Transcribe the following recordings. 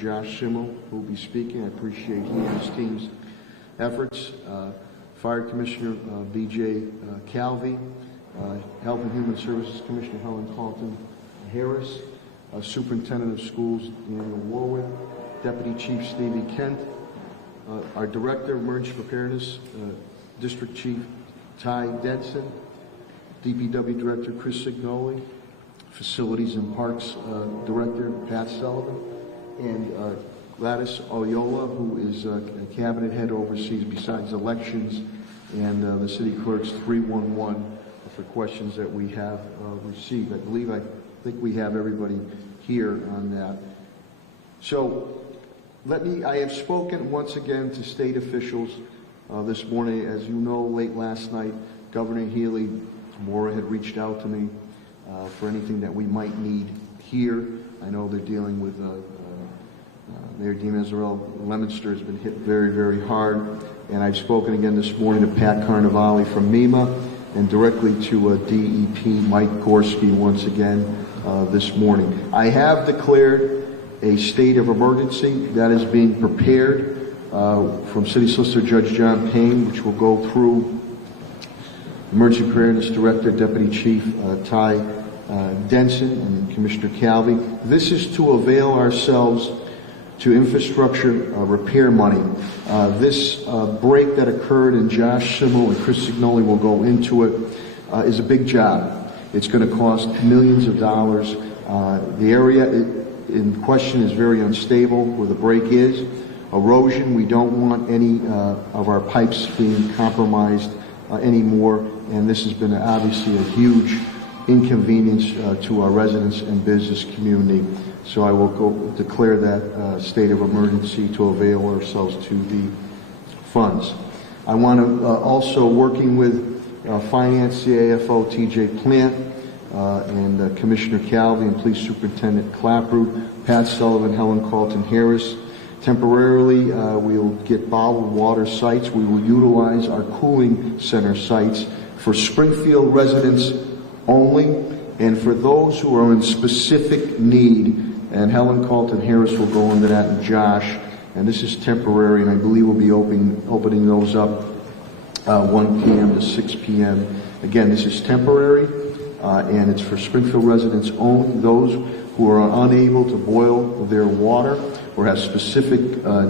Josh Schimmel, who will be speaking. I appreciate he and his team's efforts. Fire Commissioner B.J. Calvi, Health and Human Services Commissioner Helen Carlton Harris, Superintendent of Schools Daniel Warwick, Deputy Chief Stevie Kent, our Director of Emergency Preparedness, District Chief Ty Denson, DPW Director Chris Signoli, Facilities and Parks Director Pat Sullivan, and Gladys Oyola, who is a cabinet head, oversees besides elections and the city clerk's 311 for questions that we have received. I think we have everybody here on that. So I have spoken once again to state officials this morning. As you know, late last night, Governor Healy Mora had reached out to me for anything that we might need here. I know they're dealing with Mayor DiMazzarello. Leominster has been hit very, very hard. And I've spoken again this morning to Pat Carnevale from MEMA and directly to DEP Mike Gorski once again this morning. I have declared a state of emergency that is being prepared from City Solicitor Judge John Payne, which will go through Emergency Preparedness Director, Deputy Chief Ty Denson, and Commissioner Calvi. This is to avail ourselves to infrastructure repair money. This break that occurred, and Josh Schimmel and Chris Signoli will go into it, is a big job. It's going to cost millions of dollars. The area in question is very unstable where the break is. Erosion, we don't want any of our pipes being compromised anymore, and this has been obviously a huge inconvenience to our residents and business community. So I will declare that state of emergency to avail ourselves to the funds. I want to also, working with Finance, CAFO, TJ Plant, and Commissioner Calvi and Police Superintendent Clapproot, Pat Sullivan, Helen Carlton Harris. Temporarily, we'll get bottled water sites. We will utilize our cooling center sites for Springfield residents only, and for those who are in specific need. And Helen Carlton Harris will go into that, and Josh. And this is temporary, and I believe we'll be opening those up 1 p.m. to 6 p.m. Again, this is temporary, and it's for Springfield residents only, those who are unable to boil their water or have specific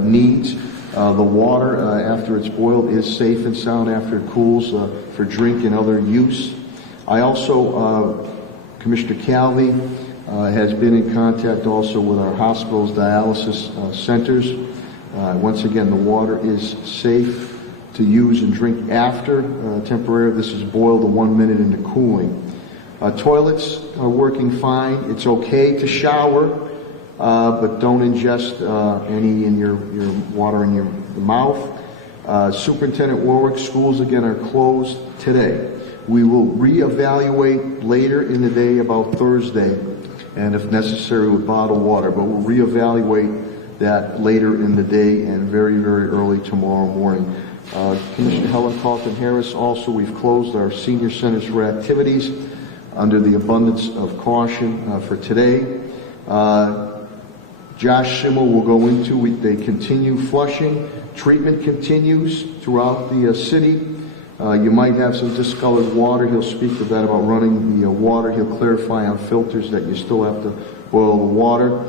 needs. The water, after it's boiled, is safe and sound after it cools for drink and other use. I also, Commissioner Calvi has been in contact also with our hospitals, dialysis centers. Once again, the water is safe to use and drink after temporary. This is boiled to 1 minute into cooling. Toilets are working fine. It's okay to shower, but don't ingest any in your water in your mouth. Superintendent Warwick, schools again are closed today. We will reevaluate later in the day, about Thursday, and if necessary with bottled water, but we'll reevaluate that later in the day and very, very early tomorrow morning. Commissioner Helen Carlton Harris, also we've closed our senior centers for activities under the abundance of caution for today. Josh Schimmel will go into, they continue flushing. Treatment continues throughout the city. You might have some discolored water. He'll speak to that about running the water. He'll clarify on filters that you still have to boil the water.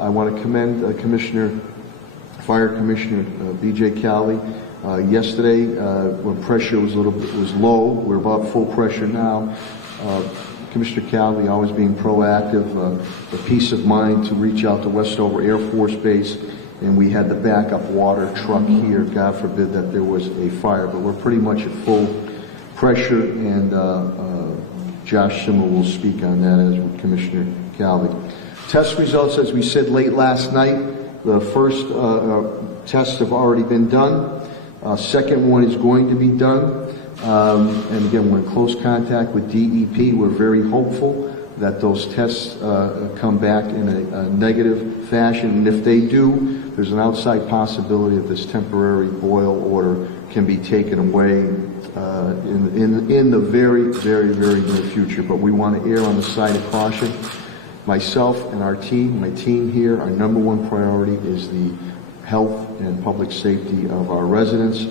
I want to commend Fire Commissioner B.J. Calvi. Yesterday, when pressure was low, we're about full pressure now. Commissioner Calvi always being proactive, the peace of mind to reach out to Westover Air Force Base, and we had the backup water truck here. God forbid that there was a fire, but we're pretty much at full pressure, and Josh Schimmel will speak on that as with Commissioner Calvi. Test results, as we said late last night, the first tests have already been done. Second one is going to be done. And again, we're in close contact with DEP. We're very hopeful that those tests come back in a negative fashion. And if they do, there's an outside possibility that this temporary boil order can be taken away in the very, very, very near future. But we want to err on the side of caution. Myself and my team here, our number one priority is the health and public safety of our residents.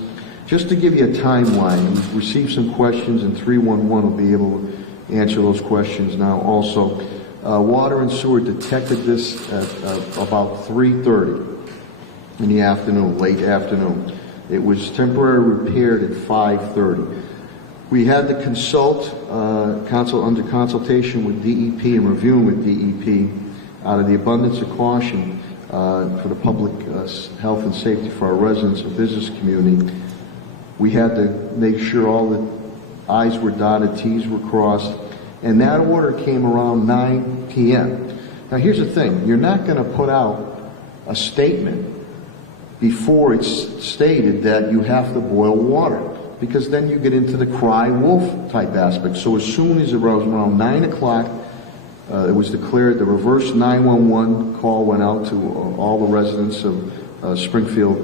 Just to give you a timeline, we've received some questions, and 311 will be able to answer those questions now also. Water and Sewer detected this at about 3:30 in the afternoon, late afternoon. It was temporarily repaired at 5:30. We had to consult, under consultation with DEP and reviewing with DEP, out of the abundance of caution for the public health and safety for our residents and business community. We had to make sure all the I's were dotted, T's were crossed, and that order came around 9 p.m. Now here's the thing, you're not going to put out a statement before it's stated that you have to boil water, because then you get into the cry wolf type aspect. So as soon as it was around 9 o'clock, it was declared, the reverse 911 call went out to all the residents of Springfield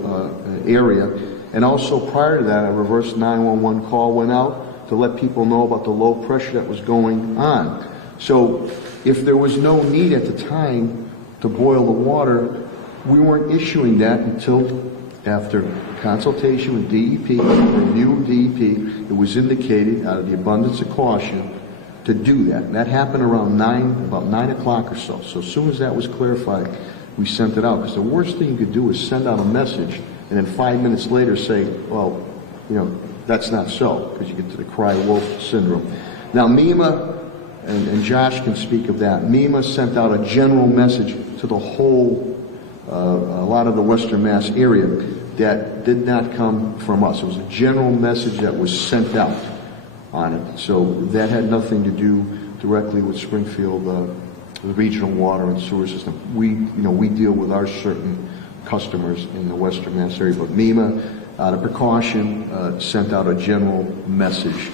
area. And also prior to that, a reverse 911 call went out to let people know about the low pressure that was going on. So if there was no need at the time to boil the water, we weren't issuing that until after consultation with DEP, review of DEP. It was indicated out of the abundance of caution to do that. And that happened around about 9 o'clock or so. So as soon as that was clarified, we sent it out. Because the worst thing you could do is send out a message and then 5 minutes later say, well, you know, that's not so, because you get to the cry wolf syndrome. Now MEMA, and Josh can speak of that, MEMA sent out a general message to the whole, a lot of the Western Mass area that did not come from us. It was a general message that was sent out on it. So that had nothing to do directly with Springfield, the regional water and sewer system. We deal with our certain customers in the Western Mass area, but MEMA, out of precaution, sent out a general message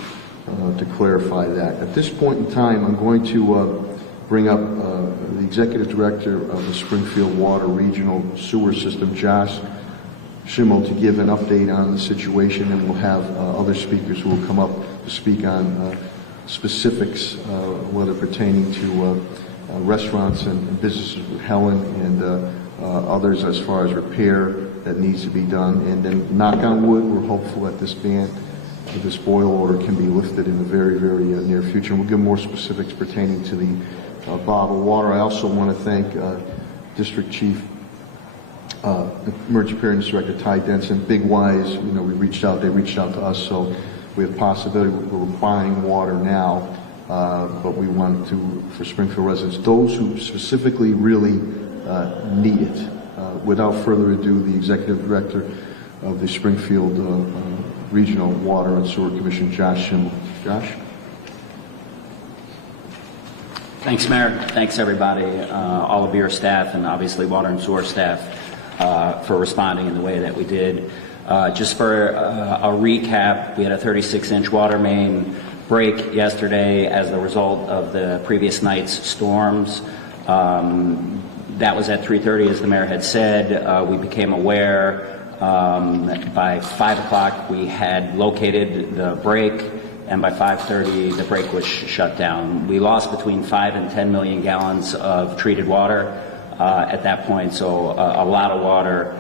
to clarify that. At this point in time, I'm going to bring up the Executive Director of the Springfield Water Regional Sewer System, Josh Schimmel, to give an update on the situation, and we'll have other speakers who will come up to speak on specifics, whether pertaining to restaurants and businesses with Helen and others as far as repair that needs to be done. And then, knock on wood, we're hopeful that this ban, this boil order, can be lifted in the very, very near future. And we'll give more specifics pertaining to the bottled water. I also want to thank District Chief, Emergency Preparedness Director Ty Denson. Big Wise, they reached out to us, so we have possibility. We're buying water now, but we want to, for Springfield residents, those who specifically really need it. Without further ado, the Executive Director of the Springfield Regional Water and Sewer Commission, Josh Schimmel. Josh? Thanks, Mayor. Thanks, everybody, all of your staff, and obviously water and sewer staff for responding in the way that we did. Just for a recap, we had a 36-inch water main break yesterday as a result of the previous night's storms. That was at 3:30, as the mayor had said. We became aware by 5 o'clock we had located the break, and by 5:30 the break was shut down. We lost between 5 and 10 million gallons of treated water at that point, so a lot of water.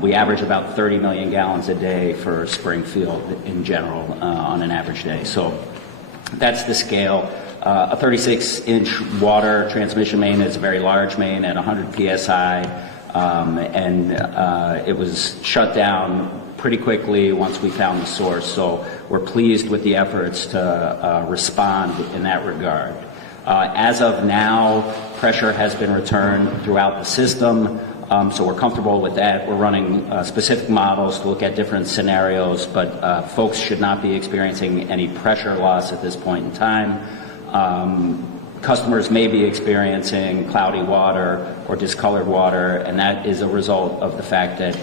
We average about 30 million gallons a day for Springfield in general on an average day. So that's the scale. A 36-inch water transmission main is a very large main at 100 psi, and it was shut down pretty quickly once we found the source. So we're pleased with the efforts to respond in that regard. As of now, pressure has been returned throughout the system, so we're comfortable with that. We're running specific models to look at different scenarios, but folks should not be experiencing any pressure loss at this point in time. Customers may be experiencing cloudy water or discolored water, and that is a result of the fact that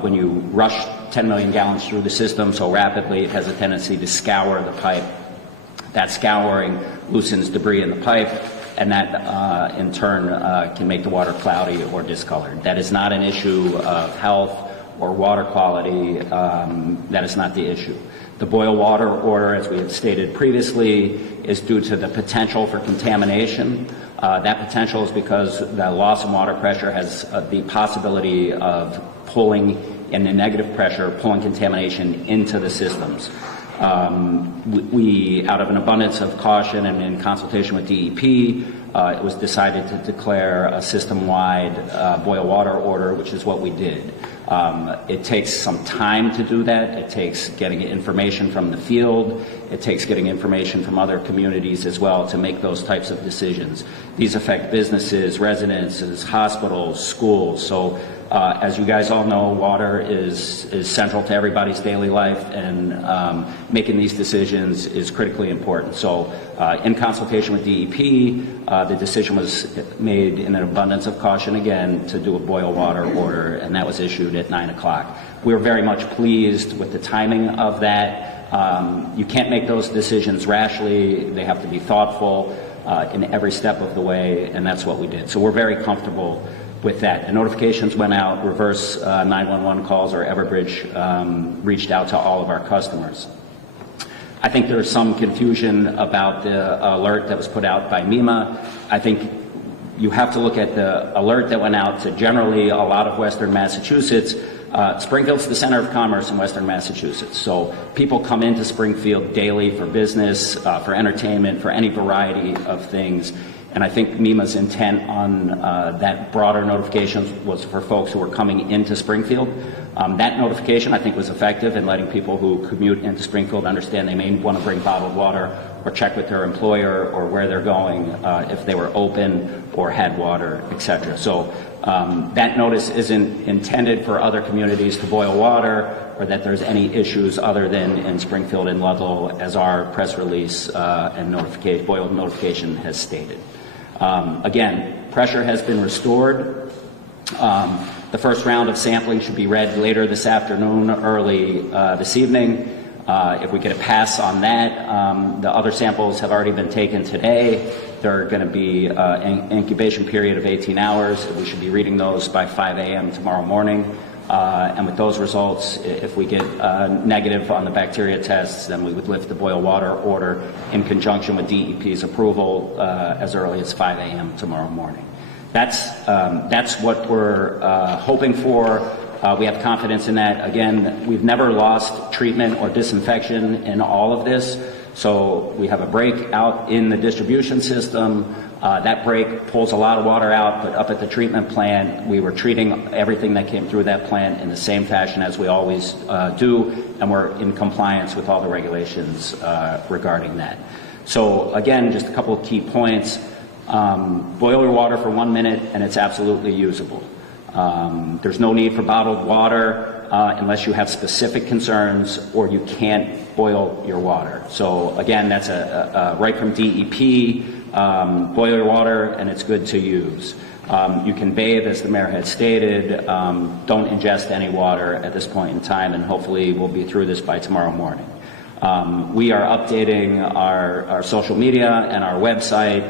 when you rush 10 million gallons through the system so rapidly, it has a tendency to scour the pipe. That scouring loosens debris in the pipe, and that in turn can make the water cloudy or discolored. That is not an issue of health or water quality. That is not the issue. The boil water order, as we have stated previously, is due to the potential for contamination That potential is because the loss in water pressure has the possibility of pulling in the negative pressure, pulling contamination into the systems. We, out of an abundance of caution and in consultation with DEP, it was decided to declare a system-wide boil water order, which is what we did. It takes some time to do that. It takes getting information from the field. It takes getting information from other communities as well to make those types of decisions. These affect businesses, residences, hospitals, schools. So as you guys all know, water is central to everybody's daily life, and making these decisions is critically important. So in consultation with DEP, the decision was made in an abundance of caution again to do a boil water order, and that was issued at 9 o'clock. We were very much pleased with the timing of that. You can't make those decisions rashly. They have to be thoughtful in every step of the way, and that's what we did. So we're very comfortable with that. The notifications went out, reverse 911 calls or Everbridge reached out to all of our customers. I think there's some confusion about the alert that was put out by MEMA. I think you have to look at the alert that went out to generally a lot of Western Massachusetts. Springfield's the center of commerce in Western Massachusetts. So people come into Springfield daily for business, for entertainment, for any variety of things. And I think MEMA's intent on that broader notification was for folks who were coming into Springfield. That notification, I think, was effective in letting people who commute into Springfield understand they may want to bring bottled water or check with their employer or where they're going if they were open or had water, etc. So that notice isn't intended for other communities to boil water or that there's any issues other than in Springfield and Ludlow, as our press release and boil notification has stated. Again, pressure has been restored. The first round of sampling should be read later this afternoon, early this evening. If we get a pass on that, the other samples have already been taken today. They're going to be an incubation period of 18 hours. We should be reading those by 5 a.m. tomorrow morning. And with those results, if we get negative on the bacteria tests, then we would lift the boil water order in conjunction with DEP's approval as early as 5 a.m. tomorrow morning. That's what we're hoping for. We have confidence in that. Again, we've never lost treatment or disinfection in all of this. So we have a break out in the distribution system. That break pulls a lot of water out, but up at the treatment plant, we were treating everything that came through that plant in the same fashion as we always do, and we're in compliance with all the regulations regarding that. So again, just a couple of key points. Boil your water for 1 minute, and it's absolutely usable. There's no need for bottled water unless you have specific concerns or you can't boil your water. So again, that's right from DEP. Boil your water and it's good to use. You can bathe, as the mayor had stated. Don't ingest any water at this point in time, and hopefully we'll be through this by tomorrow morning. We are updating our social media and our website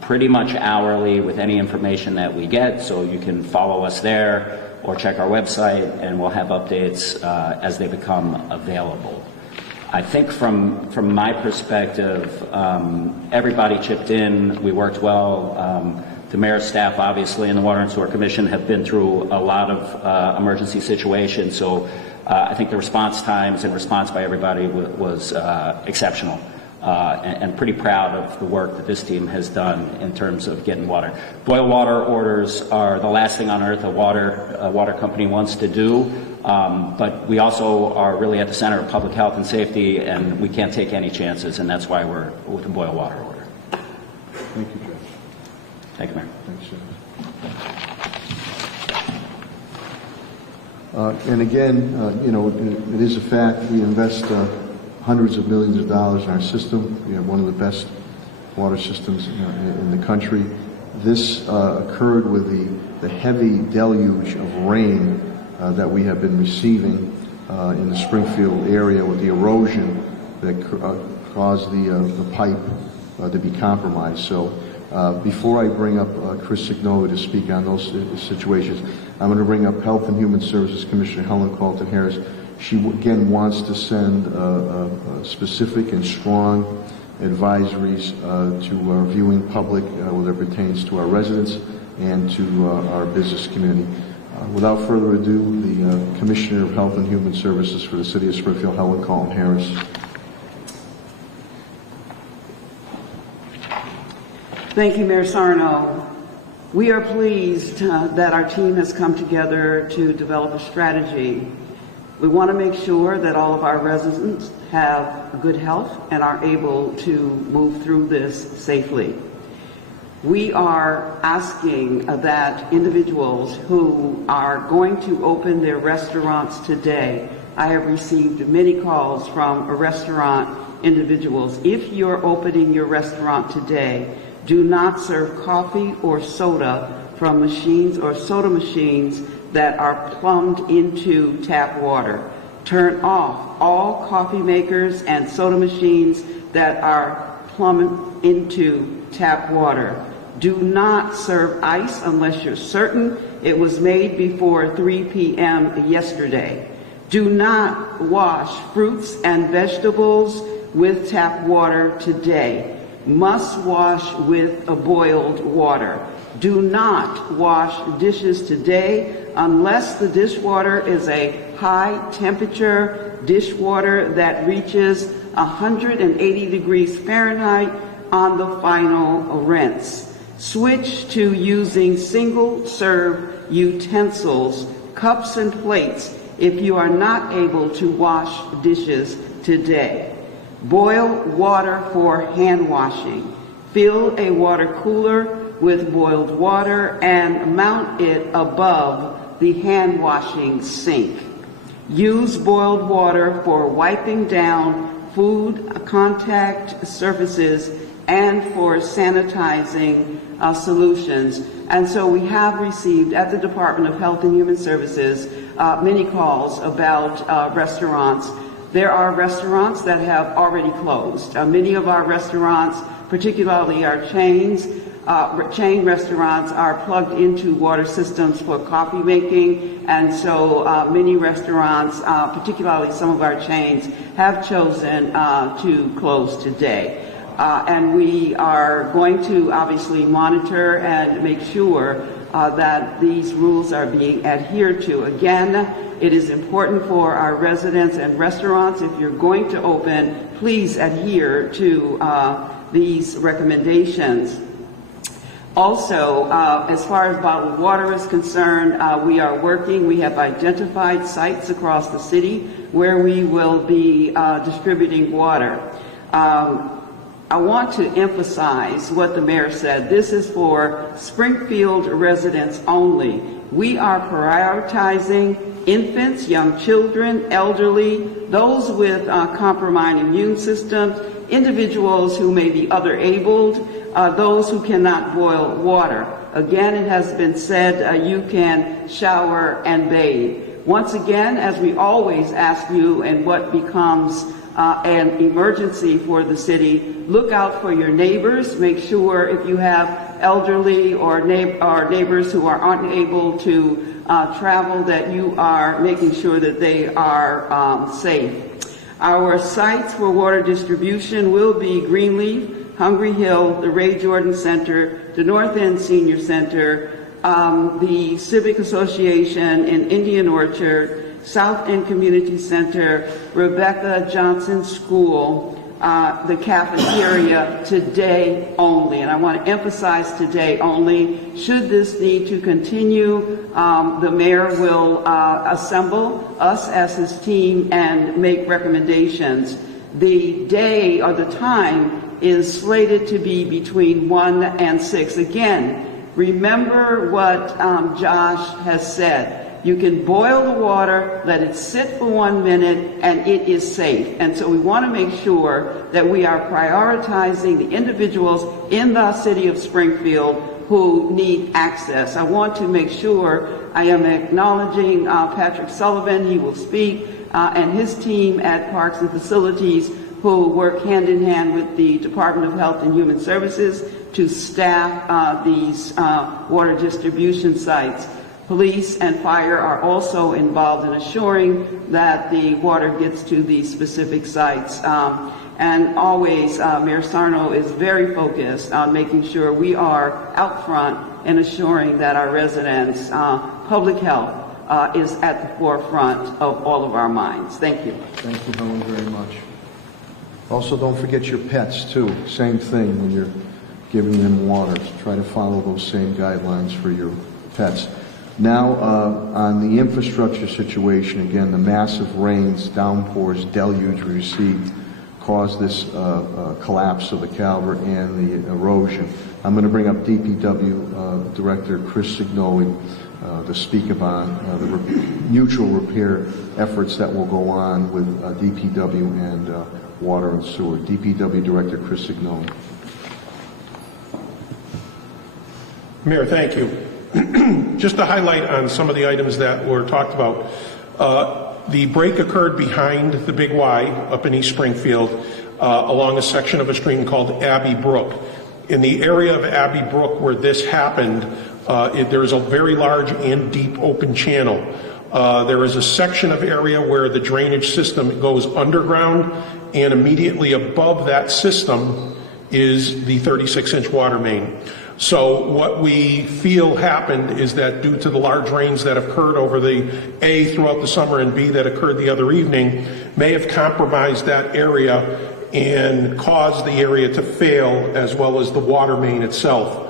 pretty much hourly with any information that we get, so you can follow us there or check our website, and we'll have updates as they become available. I think from my perspective, everybody chipped in. We worked well. The mayor's staff, obviously, and the Water and Sewer Commission have been through a lot of emergency situations, so I think the response times and response by everybody was exceptional. And pretty proud of the work that this team has done in terms of getting water. Boil water orders are the last thing on earth a water company wants to do, but we also are really at the center of public health and safety, and we can't take any chances, and that's why we're with a boil water order. Thank you, Judge. Thank you, Mayor. Thanks, and again, it is a fact we invest hundreds of millions of dollars in our system. We have one of the best water systems in the country. This occurred with the heavy deluge of rain that we have been receiving in the Springfield area, with the erosion that caused the pipe to be compromised. So before I bring up Chris Signova to speak on those situations, I'm going to bring up Health and Human Services Commissioner Helen Carlton-Harris. She again wants to send specific and strong advisories to our viewing public whether it pertains to our residents and to our business community. Without further ado, the Commissioner of Health and Human Services for the City of Springfield, Helen Colton Harris. Thank you, Mayor Sarno. We are pleased that our team has come together to develop a strategy. We want to make sure that all of our residents have good health and are able to move through this safely. We are asking that individuals who are going to open their restaurants today, I have received many calls from restaurant individuals. If you're opening your restaurant today, do not serve coffee or soda from machines or soda machines that are plumbed into tap water. Turn off all coffee makers and soda machines that are plumbed into tap water. Do not serve ice unless you're certain it was made before 3 p.m. yesterday. Do not wash fruits and vegetables with tap water today. Must wash with boiled water. Do not wash dishes today unless the dishwater is a high temperature dishwater that reaches 180 degrees Fahrenheit on the final rinse. Switch to using single-serve utensils, cups and plates if you are not able to wash dishes today. Boil water for hand washing. Fill a water cooler with boiled water and mount it above the hand washing sink. Use boiled water for wiping down food contact surfaces and for sanitizing solutions. And so we have received at the Department of Health and Human Services many calls about restaurants. There are restaurants that have already closed. Many of our restaurants, particularly our chain restaurants, are plugged into water systems for coffee making, and so many restaurants, particularly some of our chains, have chosen to close today. And we are going to obviously monitor and make sure that these rules are being adhered to. Again, it is important for our residents and restaurants, if you're going to open, please adhere to these recommendations. Also, as far as bottled water is concerned, we have identified sites across the city where we will be distributing water. I want to emphasize what the mayor said. This is for Springfield residents only. We are prioritizing infants, young children, elderly, those with compromised immune systems, individuals who may be other-abled, those who cannot boil water. Again, it has been said you can shower and bathe. Once again, as we always ask you, and what becomes an emergency for the city, look out for your neighbors. Make sure if you have elderly or neighbors who are unable to travel, that you are making sure that they are safe. Our sites for water distribution will be Greenleaf, Hungry Hill, the Ray Jordan Center, the North End Senior Center, the Civic Association in Indian Orchard, South End Community Center, Rebecca Johnson School, the cafeteria, today only. And I want to emphasize today only. Should this need to continue, the mayor will assemble us as his team and make recommendations. The day or the time is slated to be between 1 and 6. Again, remember what Josh has said. You can boil the water, let it sit for 1 minute, and it is safe. And so we want to make sure that we are prioritizing the individuals in the city of Springfield who need access. I want to make sure I am acknowledging Patrick Sullivan. He will speak, and his team at Parks and Facilities, who work hand in hand with the Department of Health and Human Services to staff these water distribution sites. Police and fire are also involved in assuring that the water gets to these specific sites. And always, Mayor Sarno is very focused on making sure we are out front and assuring that our residents' public health is at the forefront of all of our minds. Thank you. Thank you, Helen, very much. Also, don't forget your pets, too. Same thing when you're giving them water. Try to follow those same guidelines for your pets. Now, on the infrastructure situation, again, the massive rains, downpours, deluge we received caused this collapse of the culvert and the erosion. I'm going to bring up DPW Director Chris Signoli to speak about the mutual repair efforts that will go on with DPW and Water and Sewer. DPW Director Chris Signoli. Mayor, thank you. Just to highlight on some of the items that were talked about, the break occurred behind the Big Y up in East Springfield along a section of a stream called Abbey Brook. In the area of Abbey Brook where this happened, there is a very large and deep open channel. There is a section of area where the drainage system goes underground, and immediately above that system is the 36-inch water main. So what we feel happened is that due to the large rains that occurred over the A throughout the summer and B that occurred the other evening, may have compromised that area and caused the area to fail, as well as the water main itself.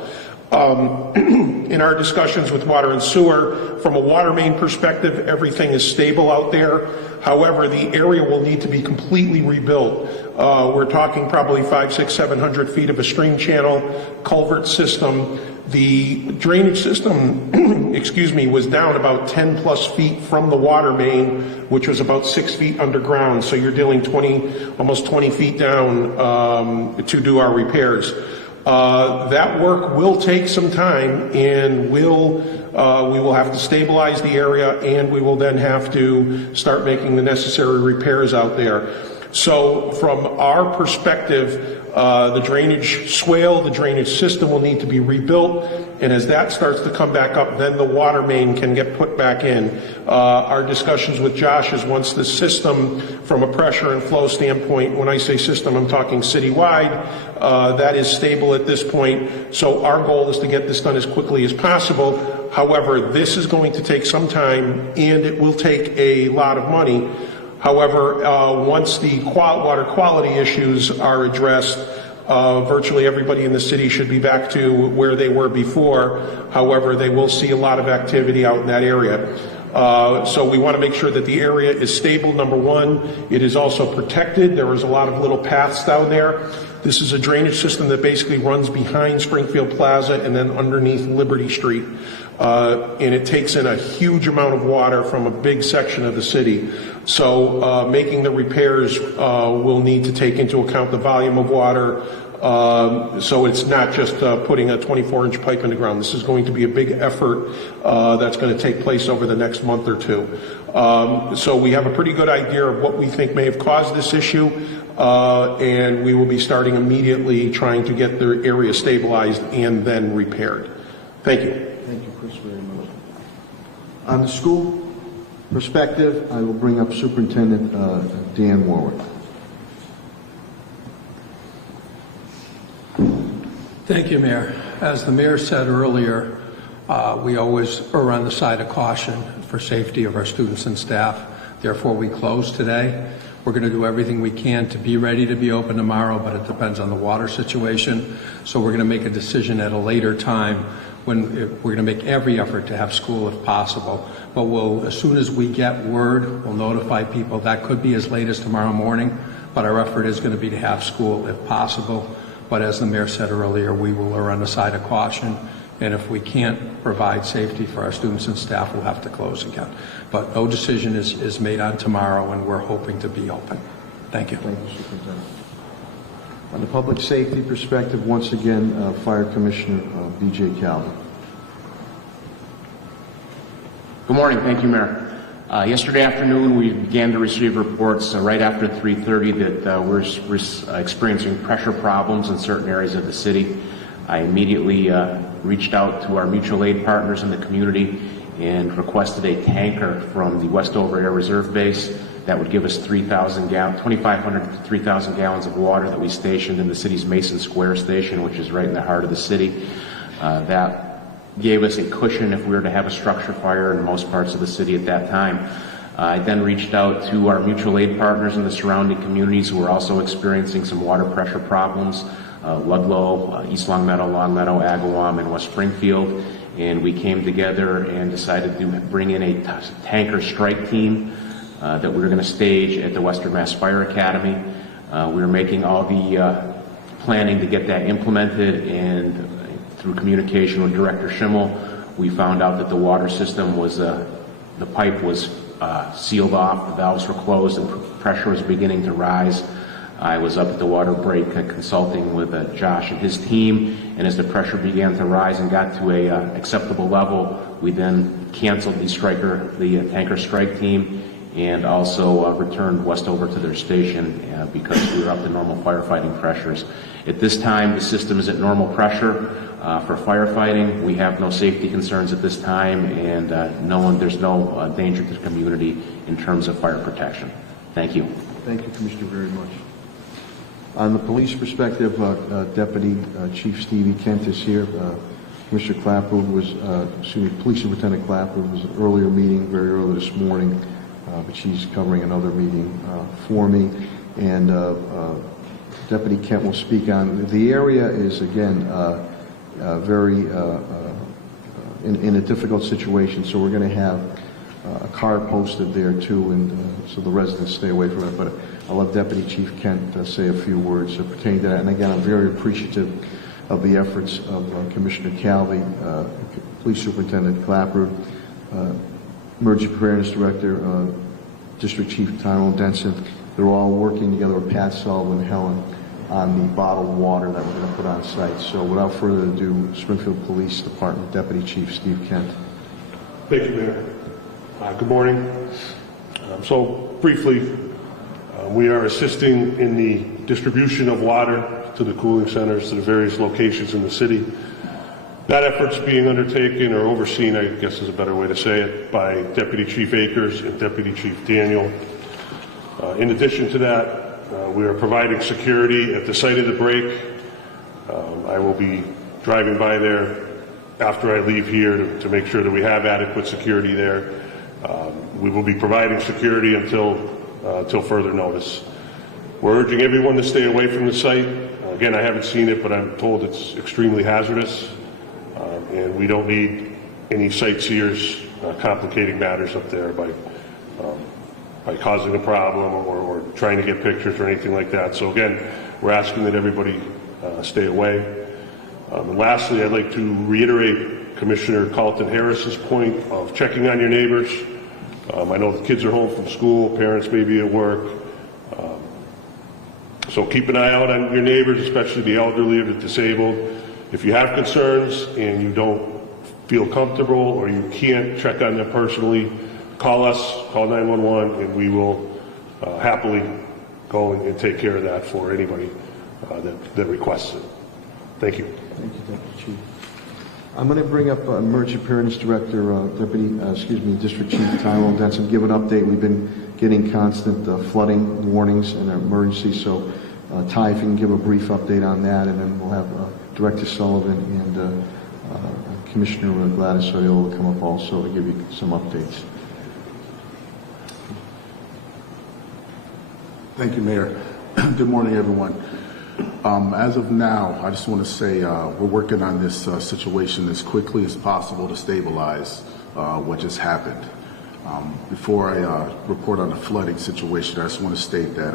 In our discussions with Water and Sewer, from a water main perspective, everything is stable out there. However, the area will need to be completely rebuilt. We're talking probably 500, 600, 700 feet of a stream channel, culvert system. The drainage system, excuse me, was down about 10 plus feet from the water main, which was about 6 feet underground. So you're dealing almost 20 feet down to do our repairs. That work will take some time, and we will have to stabilize the area, and we will then have to start making the necessary repairs out there. So from our perspective, the drainage swale, the drainage system will need to be rebuilt, and as that starts to come back up, then the water main can get put back in. Our discussions with Josh is once the system, from a pressure and flow standpoint, when I say system, I'm talking citywide, that is stable at this point. So our goal is to get this done as quickly as possible. However, this is going to take some time, and it will take a lot of money. However, once the water quality issues are addressed, virtually everybody in the city should be back to where they were before. However, they will see a lot of activity out in that area. So we want to make sure that the area is stable, number one. It is also protected. There is a lot of little paths down there. This is a drainage system that basically runs behind Springfield Plaza and then underneath Liberty Street. And it takes in a huge amount of water from a big section of the city. So making the repairs will need to take into account the volume of water. So it's not just putting a 24-inch pipe in the ground. This is going to be a big effort that's going to take place over the next month or two. So we have a pretty good idea of what we think may have caused this issue, and we will be starting immediately trying to get the area stabilized and then repaired. Thank you. Thank you, Chris, very much. On the school perspective, I will bring up Superintendent Dan Warwick. Thank you, Mayor. As the Mayor said earlier, we always err on the side of caution for safety of our students and staff. Therefore, we close today. We're going to do everything we can to be ready to be open tomorrow, but it depends on the water situation. So we're going to make a decision at a later time when we're going to make every effort to have school if possible. But as soon as we get word, we'll notify people. That could be as late as tomorrow morning, but our effort is going to be to have school if possible. But as the Mayor said earlier, we will err on the side of caution, and if we can't provide safety for our students and staff, we'll have to close again. But no decision is made on tomorrow, and we're hoping to be open. Thank you. Thank you, Superintendent. On the public safety perspective, once again, Fire Commissioner B.J. Calvin. Good morning. Thank you, Mayor. Yesterday afternoon, we began to receive reports right after 3:30 that we're experiencing pressure problems in certain areas of the city. I immediately reached out to our mutual aid partners in the community and requested a tanker from the Westover Air Reserve Base that would give us 2,500 to 3,000 gallons of water that we stationed in the city's Mason Square station, which is right in the heart of the city. That gave us a cushion if we were to have a structure fire in most parts of the city at that time. I then reached out to our mutual aid partners in the surrounding communities who were also experiencing some water pressure problems, Ludlow, East Longmeadow, Agawam, and West Springfield, and we came together and decided to bring in a tanker strike team that we were going to stage at the Western Mass Fire Academy. We were making all the planning to get that implemented, and through communication with Director Schimmel, we found out that the water system was, the pipe was sealed off, the valves were closed, and pressure was beginning to rise. I was up at the water break consulting with Josh and his team, and as the pressure began to rise and got to a acceptable level, we then canceled the tanker strike team, and also returned Westover to their station because we were up to normal firefighting pressures. At this time, the system is at normal pressure for firefighting. We have no safety concerns at this time, and there's no danger to the community in terms of fire protection. Thank you. Thank you, Commissioner, very much. On the police perspective, Deputy Chief Stevie Kent is here. Mr. Clapper Police Superintendent Clapper was an earlier meeting, very early this morning, but she's covering another meeting for me. And Deputy Kent will speak on, the area is, again, very in a difficult situation, so we're going to have a car posted there too, and so the residents stay away from it. But I'll let Deputy Chief Kent say a few words pertaining to that. And again, I'm very appreciative of the efforts of Commissioner Calvi, Police Superintendent Clapper, Emergency Preparedness Director, District Chief Tyrone Denson. They're all working together with Pat Sullivan and Helen on the bottled water that we're going to put on site. So without further ado, Springfield Police Department Deputy Chief Steve Kent. Thank you, Mayor. Good morning. So briefly, we are assisting in the distribution of water to the cooling centers, to the various locations in the city. That effort's being undertaken or overseen, I guess is a better way to say it, by Deputy Chief Akers and Deputy Chief Daniel. In addition to that, we are providing security at the site of the break. I will be driving by there after I leave here to make sure that we have adequate security there. We will be providing security until further notice. We're urging everyone to stay away from the site. Again, I haven't seen it, but I'm told it's extremely hazardous, and we don't need any sightseers complicating matters up there by causing a problem or trying to get pictures or anything like that. So again, we're asking that everybody stay away. And lastly, I'd like to reiterate Commissioner Carlton Harris's point of checking on your neighbors. I know the kids are home from school, parents may be at work. So keep an eye out on your neighbors, especially the elderly or the disabled. If you have concerns and you don't feel comfortable or you can't check on them personally, call us, call 911, and we will happily go and take care of that for anybody that requests it. Thank you. Thank you, Deputy Chief. I'm going to bring up Emergency Preparedness Director, District Chief Tyrone Denson, give an update. We've been getting constant flooding warnings and emergencies, so Ty, if you can give a brief update on that, and then we'll have Director Sullivan and Commissioner Gladys Oyola come up also to give you some updates. Thank you, Mayor. Good morning, everyone. As of now, I just want to say we're working on this situation as quickly as possible to stabilize what just happened. Before I report on the flooding situation, I just want to state that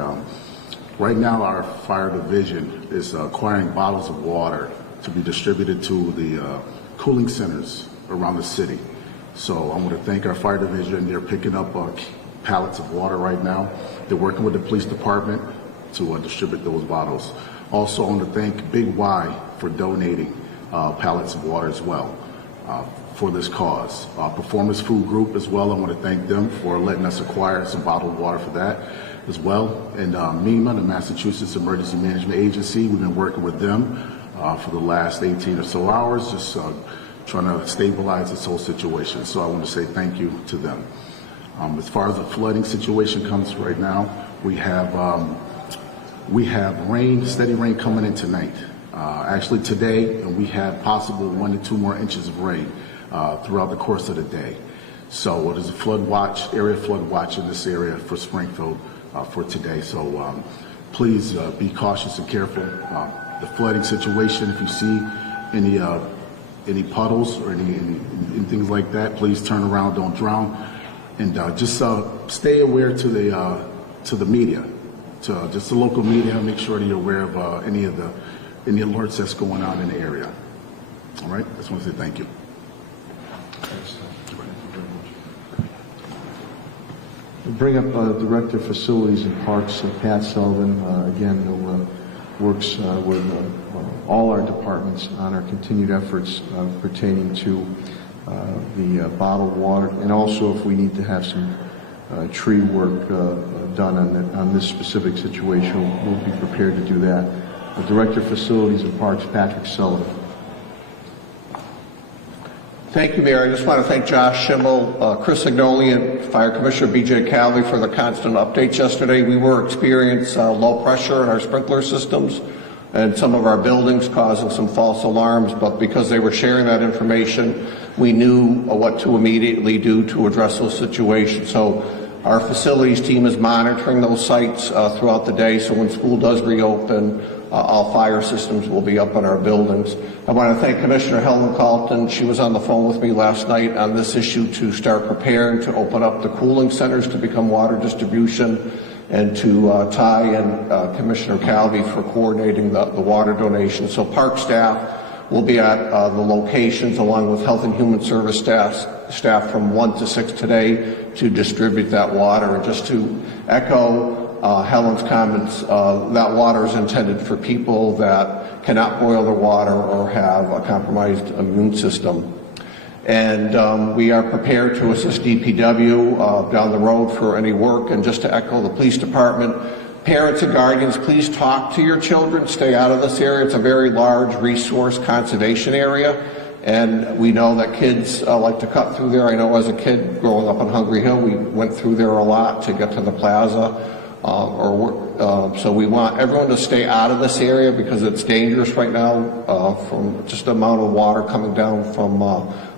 right now our fire division is acquiring bottles of water to be distributed to the cooling centers around the city. So I want to thank our fire division. They're picking up pallets of water right now. They're working with the police department to distribute those bottles. Also, I want to thank Big Y for donating pallets of water as well for this cause. Performance Food Group as well, I want to thank them for letting us acquire some bottled water for that as well. And MEMA, the Massachusetts Emergency Management Agency, we've been working with them for the last 18 or so hours, just trying to stabilize this whole situation. So I want to say thank you to them. As far as the flooding situation comes right now, we have rain, steady rain coming in tonight. Actually today, and we have possible 1 to 2 more inches of rain throughout the course of the day. So there's a flood watch, area flood watch in this area for Springfield for today. So please be cautious and careful. The flooding situation, if you see any puddles or any things like that, please turn around, don't drown, and just stay aware to the media, to just the local media. Make sure that you're aware of any alerts that's going on in the area. All right, I just want to say thank you. We'll bring up Director of Facilities and Parks, Pat Sullivan, again, who works with all our departments on our continued efforts pertaining to the bottled water, and also if we need to have some tree work done on this specific situation, we'll be prepared to do that. The Director of Facilities and Parks, Patrick Sullivan. Thank you, Mayor. I just want to thank Josh Schimmel, Chris Agnoli, and Fire Commissioner B.J. Calvi for the constant updates yesterday. We were experiencing low pressure in our sprinkler systems and some of our buildings, causing some false alarms, but because they were sharing that information, we knew what to immediately do to address those situations. So our facilities team is monitoring those sites throughout the day, so when school does reopen, all fire systems will be up in our buildings. I want to thank Commissioner Helen Calton. She was on the phone with me last night on this issue to start preparing to open up the cooling centers to become water distribution, and to Ty and Commissioner Calvi for coordinating the water donation. So park staff will be at the locations along with Health and Human Service staff from 1 to 6 today to distribute that water. And just to echo Helen's comments, that water is intended for people that cannot boil their water or have a compromised immune system. And we are prepared to assist DPW down the road for any work. And just to echo the police department, parents and guardians, please talk to your children. Stay out of this area. It's a very large resource conservation area. And we know that kids like to cut through there. I know as a kid growing up on Hungry Hill, we went through there a lot to get to the plaza. So we want everyone to stay out of this area because it's dangerous right now from just the amount of water coming down from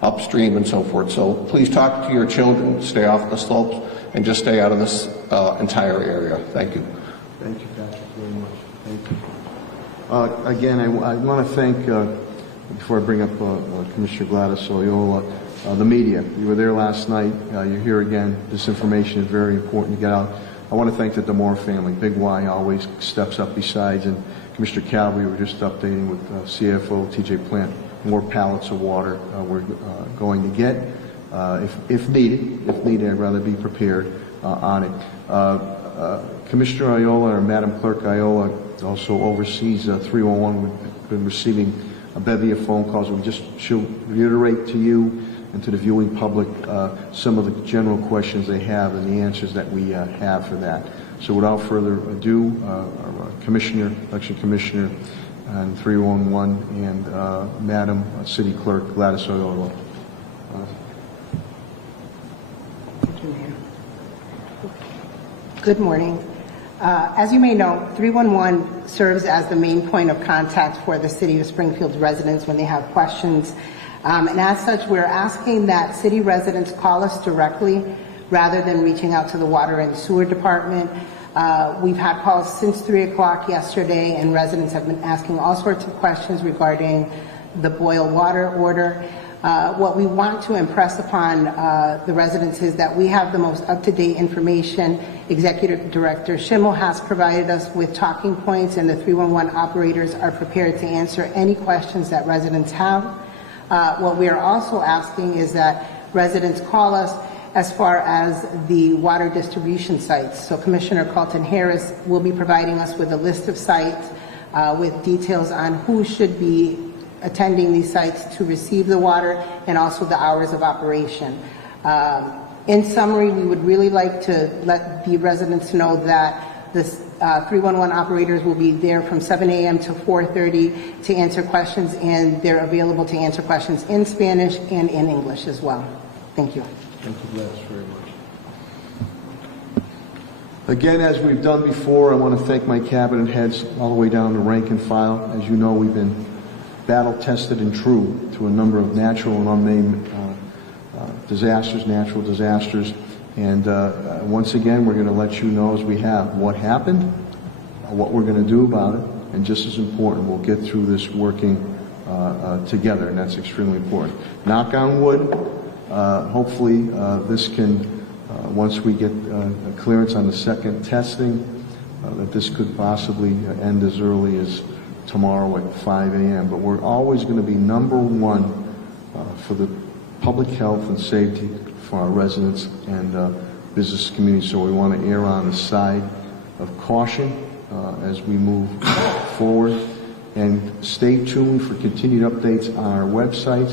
upstream and so forth. So please talk to your children, stay off the slopes, and just stay out of this entire area. Thank you. Thank you, Patrick, very much. Thank you. Again, I want to thank, before I bring up Commissioner Gladys Loyola, the media. You were there last night. You're here again. This information is very important to get out. I want to thank the DeMore family. Big Y always steps up besides, and Commissioner Calvi, we were just updating with CFO TJ Plant, more pallets of water we're going to get. If needed, I'd rather be prepared on it. Commissioner Iola, or Madam Clerk Iola, also oversees 311. We've been receiving a bevy of phone calls. She'll reiterate to you and to the viewing public some of the general questions they have and the answers that we have for that. So without further ado, our Commissioner, Election Commissioner, and 311, and Madam City Clerk Gladys Oyola. Thank you, Mayor. Good morning. As you may know, 311 serves as the main point of contact for the City of Springfield residents when they have questions. And as such, we're asking that city residents call us directly rather than reaching out to the Water and Sewer Department. We've had calls since 3 o'clock yesterday, and residents have been asking all sorts of questions regarding the boil water order. What we want to impress upon the residents is that we have the most up-to-date information. Executive Director Schimmel has provided us with talking points, and the 311 operators are prepared to answer any questions that residents have. What we are also asking is that residents call us as far as the water distribution sites. So Commissioner Carlton Harris will be providing us with a list of sites with details on who should be attending these sites to receive the water, and also the hours of operation. In summary, we would really like to let the residents know that the 311 operators will be there from 7 a.m. to 4:30 to answer questions, and they're available to answer questions in Spanish and in English as well. Thank you. Thank you, Gladys, very much. Again, as we've done before, I want to thank my cabinet heads all the way down to rank and file. As you know, we've been battle-tested and true to a number of natural and unnamed natural disasters. And once again, we're going to let you know as we have what happened, what we're going to do about it, and just as important, we'll get through this working together, and that's extremely important. Knock on wood, hopefully this can, once we get clearance on the second testing, that this could possibly end as early as tomorrow at 5 a.m. But we're always going to be number one for the public health and safety for our residents and business community. So we want to err on the side of caution as we move forward. And stay tuned for continued updates on our website.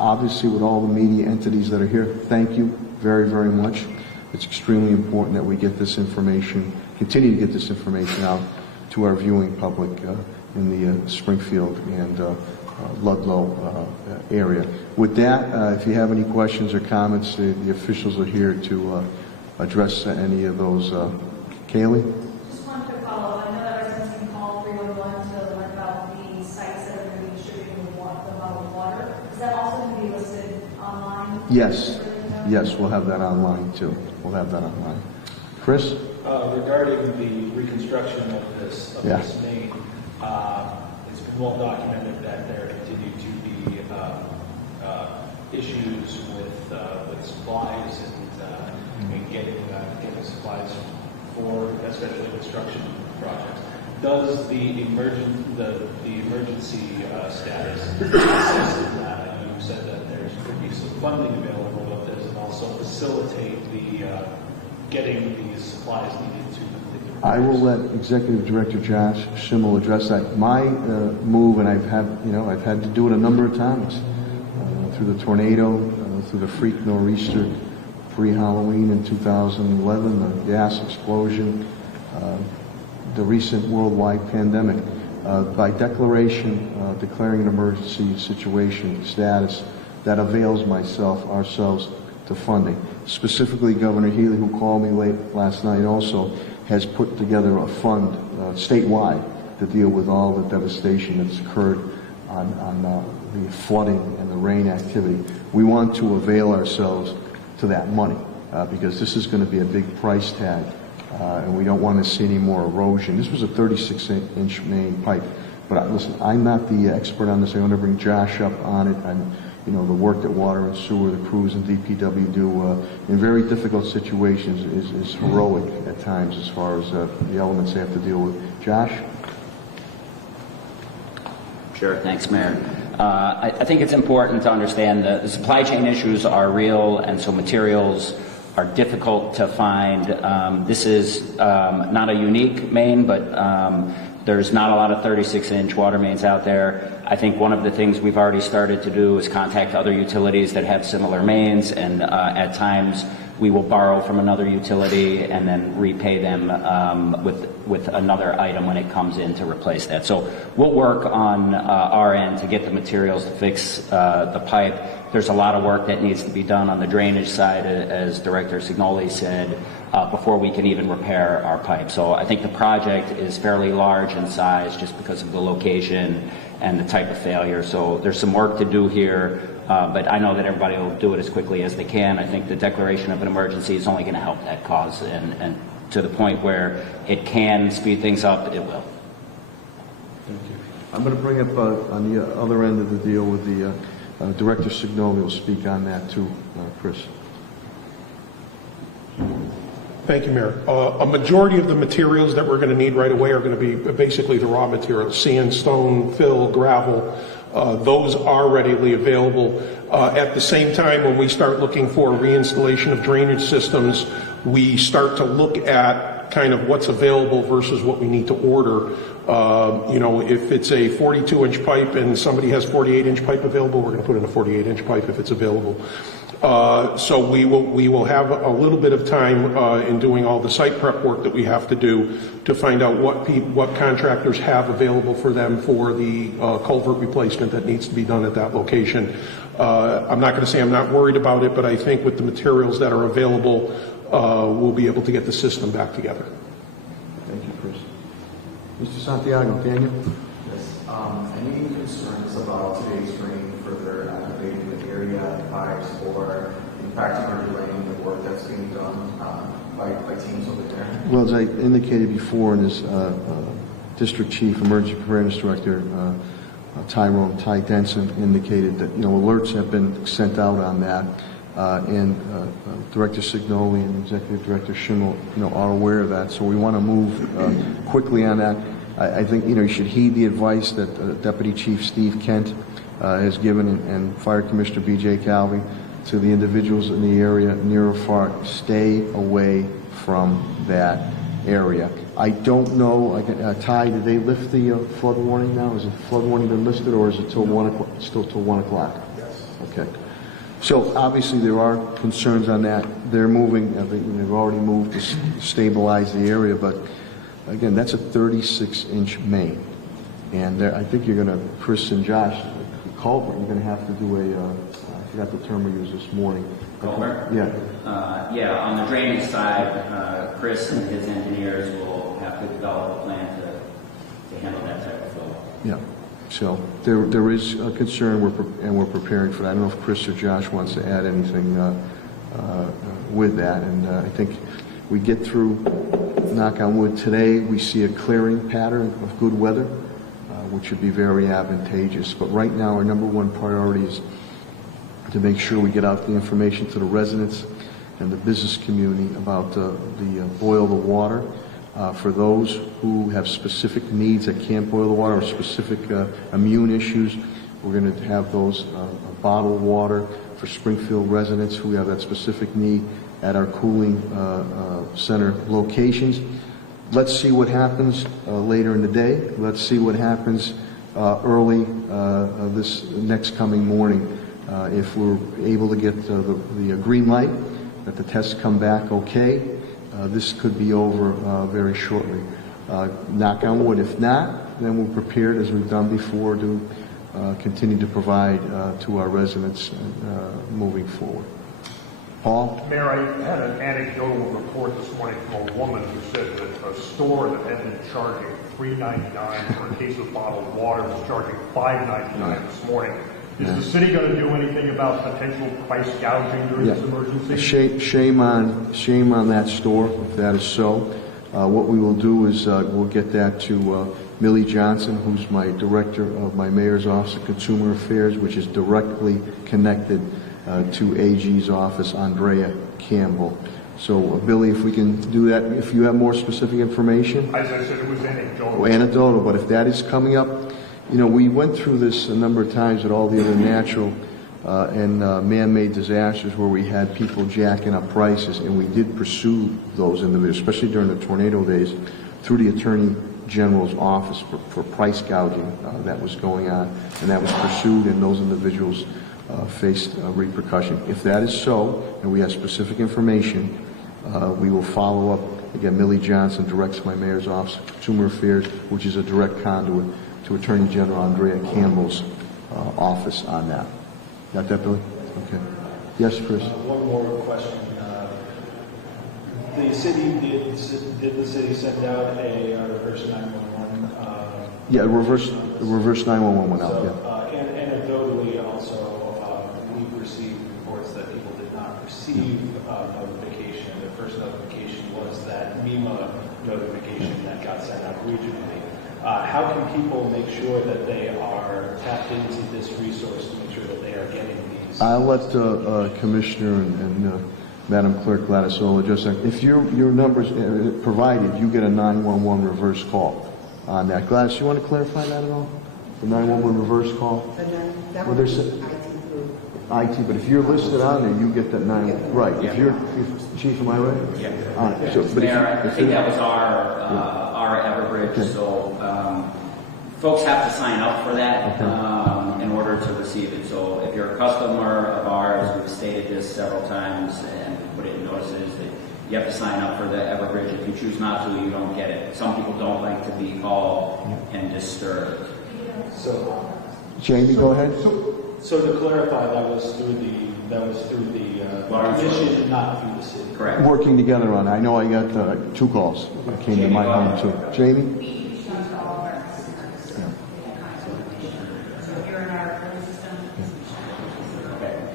Obviously, with all the media entities that are here, thank you very, very much. It's extremely important that we get this information, continue to get this information out to our viewing public in the Springfield and Ludlow area. With that, if you have any questions or comments, the officials are here to address any of those. Kaylee? Just one quick follow-up. I know that residents can call 311 to learn about the sites that are going to be distributing the bottled water. Is that also going to be listed online? Yes. Yes, we'll have that online too. We'll have that online. Chris? Regarding the reconstruction of this main, it's been well documented that there continue to be issues with supplies and getting supplies for especially construction projects. Does the emergency status assist in that? You said that there could be some funding available, but does it also facilitate the getting these supplies needed to complete the I will let Executive Director Josh Schimmel address that. My move, and I've had to do it a number of times, through the tornado, through the freak nor'easter, pre-Halloween in 2011, the gas explosion, the recent worldwide pandemic. By declaration, declaring an emergency situation status, that avails ourselves to funding. Specifically, Governor Healy, who called me late last night also, has put together a fund statewide to deal with all the devastation that's occurred on the flooding and the rain activity. We want to avail ourselves to that money because this is going to be a big price tag and we don't want to see any more erosion. This was a 36-inch main pipe. But listen, I'm not the expert on this. I want to bring Josh up on it. The work that Water and Sewer, the crews and DPW do in very difficult situations is heroic at times as far as the elements they have to deal with. Josh? Sure, thanks, Mayor. I think it's important to understand that the supply chain issues are real, and so materials are difficult to find. This is not a unique main, but there's not a lot of 36-inch water mains out there. I think one of the things we've already started to do is contact other utilities that have similar mains, and at times we will borrow from another utility and then repay them with another item when it comes in to replace that. So we'll work on our end to get the materials to fix the pipe. There's a lot of work that needs to be done on the drainage side, as Director Signoli said, before we can even repair our pipe. So I think the project is fairly large in size just because of the location and the type of failure. So there's some work to do here, but I know that everybody will do it as quickly as they can. I think the declaration of an emergency is only going to help that cause, and to the point where it can speed things up, it will. Thank you. I'm going to bring up on the other end of the deal with the Director Signoli will speak on that too, Chris. Thank you, Mayor. A majority of the materials that we're going to need right away are going to be basically the raw materials: sand, stone, fill, gravel. Those are readily available. At the same time, when we start looking for reinstallation of drainage systems, we start to look at kind of what's available versus what we need to order. If it's a 42-inch pipe and somebody has 48-inch pipe available, we're going to put in a 48-inch pipe if it's available. So we will have a little bit of time in doing all the site prep work that we have to do to find out what contractors have available for them for the culvert replacement that needs to be done at that location. I'm not going to say I'm not worried about it, but I think with the materials that are available, we'll be able to get the system back together. Thank you, Chris. Mr. Santiago, Daniel? Yes. Any concerns about today's rain further activating the area pipes or impacting or delaying the work that's being done by teams over there? Well, as I indicated before, and as District Chief, Emergency Preparedness Director Ty Denson indicated that, alerts have been sent out on that, and Director Signoli and Executive Director Schimmel, are aware of that. So we want to move quickly on that. I think, you should heed the advice that Deputy Chief Steve Kent has given, and Fire Commissioner B.J. Calvi, to the individuals in the area near or far, stay away from that area. I don't know, Ty, did they lift the flood warning now? Is the flood warning been listed, or is it till 1 o'clock? Still till 1 o'clock? Yes. Okay. So obviously there are concerns on that. They're moving, I think they've already moved to stabilize the area, but again, that's a 36-inch main. And I think you're going to, Chris and Josh, culvert, you're going to have to do I forgot the term we used this morning. Culvert? Yeah. Yeah, on the drainage side, Chris and his engineers will have to develop a plan to handle that type of flow. Yeah. So there is a concern, and we're preparing for that. I don't know if Chris or Josh wants to add anything with that. And I think we get through, knock on wood, today. We see a clearing pattern of good weather, which would be very advantageous. But right now, our number one priority is to make sure we get out the information to the residents and the business community about the boil the water. For those who have specific needs that can't boil the water or specific immune issues, we're going to have those bottled water for Springfield residents who have that specific need at our cooling center locations. Let's see what happens later in the day. Let's see what happens early this next coming morning. If we're able to get the green light, that the tests come back okay, this could be over very shortly. Knock on wood. If not, then we're prepared, as we've done before, to continue to provide to our residents moving forward. Paul? Mayor, I had an anecdotal report this morning from a woman who said that a store that had been charging $3.99 for a case of bottled water was charging $5.99 this morning. Is the city going to do anything about potential price gouging during this emergency? Shame on that store if that is so. What we will do is we'll get that to Millie Johnson, who's my director of my mayor's office of consumer affairs, which is directly connected to AG's office, Andrea Campbell. So, Billy, if we can do that, if you have more specific information. As I said, it was anecdotal. Anecdotal, but if that is coming up, we went through this a number of times with all the other natural and man-made disasters where we had people jacking up prices, and we did pursue those individuals, especially during the tornado days, through the Attorney General's office for price gouging that was going on, and that was pursued, and those individuals faced repercussion. If that is so, and we have specific information, we will follow up. Again, Millie Johnson directs my mayor's office of consumer affairs, which is a direct conduit to Attorney General Andrea Campbell's office on that. Got that, Billy? Okay. Yes, Chris? One more question. The city, did the city send out a reverse 911? Yeah, reverse 911 went out, yeah. And anecdotally also, we've received reports that people did not receive notification. The first notification was that MEMA notification that got sent out regionally. How can people make sure that they are tapped into this resource to make sure that they are getting these? I'll let Commissioner and Madam Clerk Gladys Ola address that. If your number's provided, you get a 911 reverse call on that. Gladys, you want to clarify that at all? The 911 reverse call? That well, would there's be IT group. IT, but if you're listed on there, you get that 911. Right. Yeah. If you're Chief, am I right? Yeah. All right. So, but Mayor, I think that was our Everbridge. Okay. So folks have to sign up for that in order to receive it. So if you're a customer of ours, we've stated this several times and put it in notices that you have to sign up for the Everbridge. If you choose not to, you don't get it. Some people don't like to be called and disturbed. So, Jamie, go ahead. So to clarify, that was through the commission, not through the city. Correct. Working together on it. I know I got 2 calls that came to my home too. Jamie?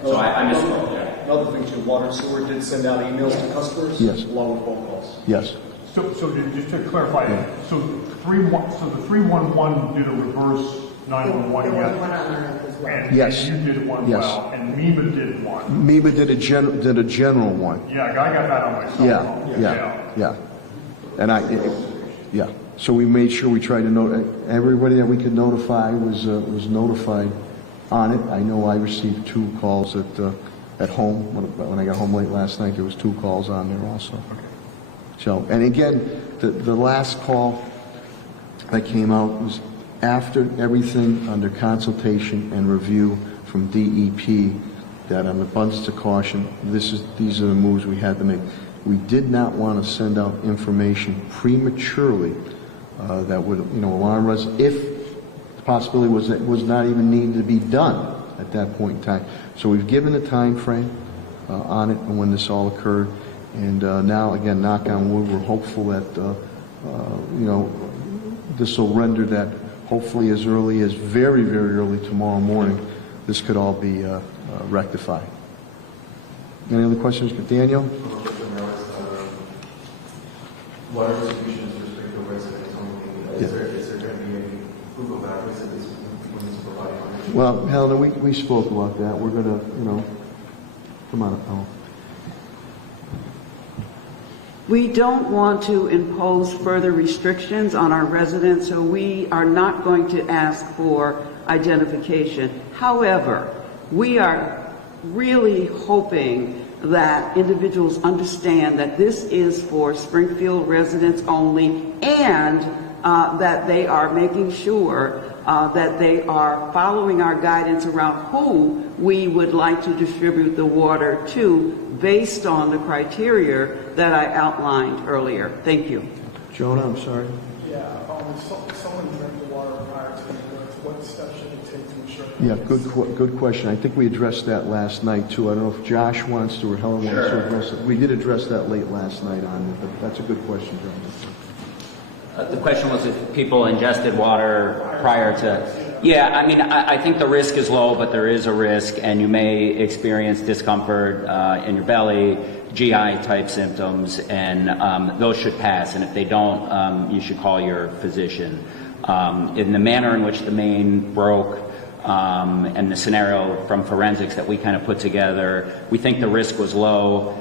So I misspoke. Yeah. Another thing too, water and sewer did send out emails to customers. Yes. Along with phone calls. Yes. So just to clarify, so the 311 did a reverse 911 There yet? was one on Earth as well. And Yes. you did one Yes. well, and MEMA did one. MEMA did a general one. Yeah, I got that on my cell phone. Yeah. And yeah. So we made sure we tried to note, everybody that we could notify was notified on it. I know I received 2 calls at home. When I got home late last night, there was 2 calls on there also. So, and again, the last call that came out was after everything under consultation and review from DEP, that on abundance of caution, these are the moves we had to make. We did not want to send out information prematurely that would, alarm us if the possibility was that it was not even needed to be done at that point in time. So we've given a time frame on it and when this all occurred. And now, again, knock on wood, we're hopeful that, this will render that hopefully as early as very, very early tomorrow morning, this could all be rectified. Any other questions for Daniel? Water distribution is Springfield residents only. Is there going to be any proof of address that this providing? Well, Helena, we spoke about that. We're going to, come on up, Helena. We don't want to impose further restrictions on our residents, so we are not going to ask for identification. However, we are really hoping that individuals understand that this is for Springfield residents only, and that they are making sure that they are following our guidance around who we would like to distribute the water to based on the criteria that I outlined earlier. Thank you. Jonah, I'm sorry. Yeah, if someone drank the water prior to what steps should they take to ensure? Yeah, good question. I think we addressed that last night too. I don't know if Josh wants to or Helen wants to address it. We did address that late last night on it, but that's a good question, John. The question was if people ingested water prior to... Yeah, I mean, I think the risk is low, but there is a risk, and you may experience discomfort in your belly, GI-type symptoms, and those should pass. And if they don't, you should call your physician. In the manner in which the main broke, and the scenario from forensics that we kind of put together, we think the risk was low,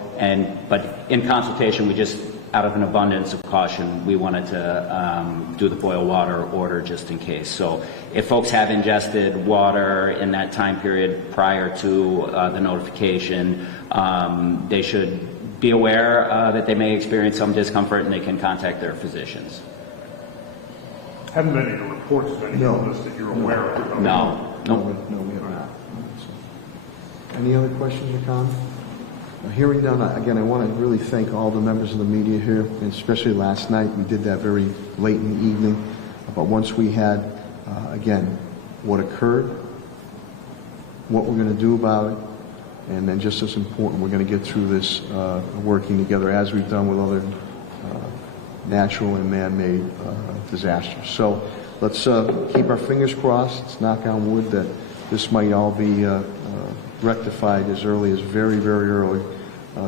but in consultation, we just, out of an abundance of caution, we wanted to do the boil water order just in case. So if folks have ingested water in that time period prior to the notification, they should be aware that they may experience some discomfort and they can contact their physicians. Haven't been any reports of any illness that you're aware of? No, we have not. Any other questions or comments? Hearing none, again, I want to really thank all the members of the media here, and especially last night. We did that very late in the evening. But once we had, again, what occurred, what we're going to do about it, and then just as important, we're going to get through this working together as we've done with other natural and man-made disasters. So let's keep our fingers crossed. Let's knock on wood that this might all be rectified as early as very, very early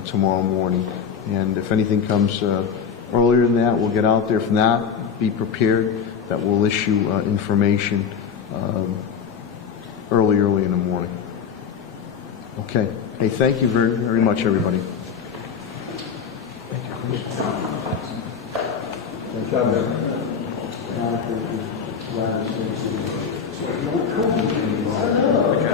tomorrow morning. And if anything comes earlier than that, we'll get out there. If not, be prepared that we'll issue information early in the morning. Okay. Hey, thank you very, very much, everybody. Good job, man.